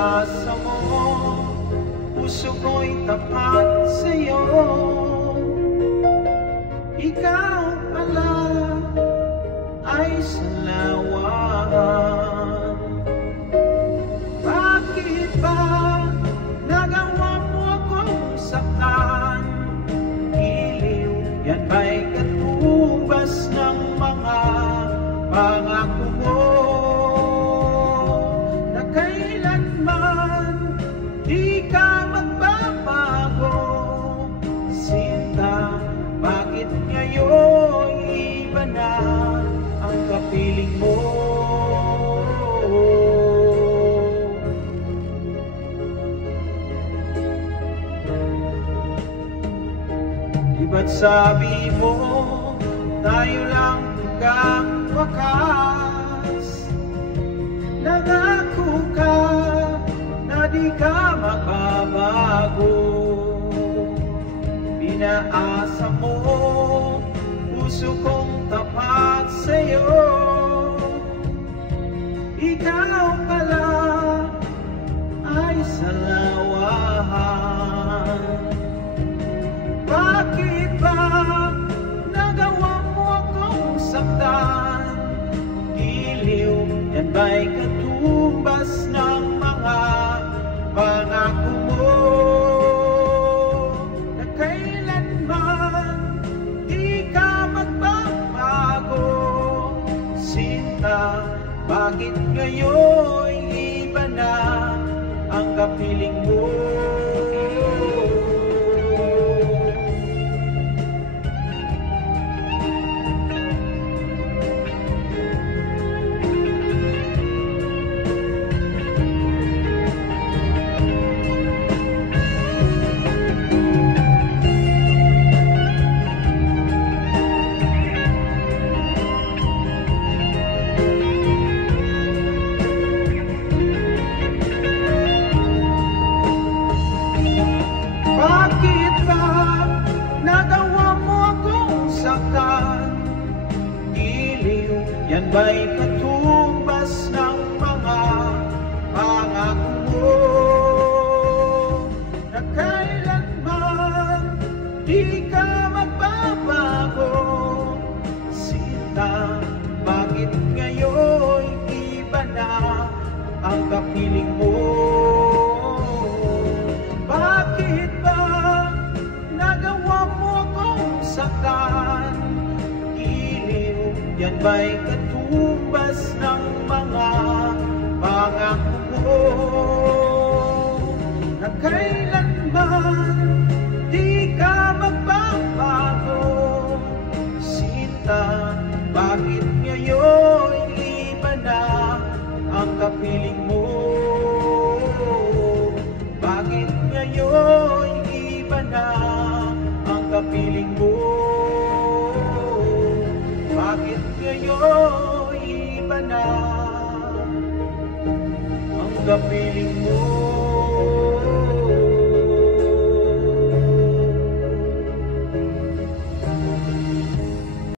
Pinaasa mo, puso ko'y tapat sa'yo. Ikaw pala ay salawahan. Bakit ba nagawa mo akong saktan? Giliw, yan ba'y katumbas ng mga pangako mo? Na kailanman di ka magbabago. Sinta, bakit ngayon iba na ang kapiling mo? Ba't sabi mo, tayo lang hanggang wakas? Nangako ka na di ka magbabago. Pinaasa mo, puso kong tapat sa'yo. Ikaw pala ay salawahan. Bakit ba nagawa mo akong saktan? Giliw, yan ba'y katumbas ng mga pangako mo? Na kailanman di ka magbabago. Sinta, bakit ngayon iba na ang kapiling mo? Bakit ba nagawa mo akong saktan? Giliw, yan ba'y katumbas ng mga pangako mo? Na kailanman di ka magbabago. Sinta, bakit ngayon iba na ang kapiling mo? Bakit ba nagawa mo akong saktan? Giliw, yan ba'y katumbas ng mga pangako mo? Na kailanman di ka magbabago. Sinta, bakit ngayon iba na ang kapiling mo? Bakit ngayon iba na ang kapiling mo? Bakit ngayon iba na ang kapiling mo?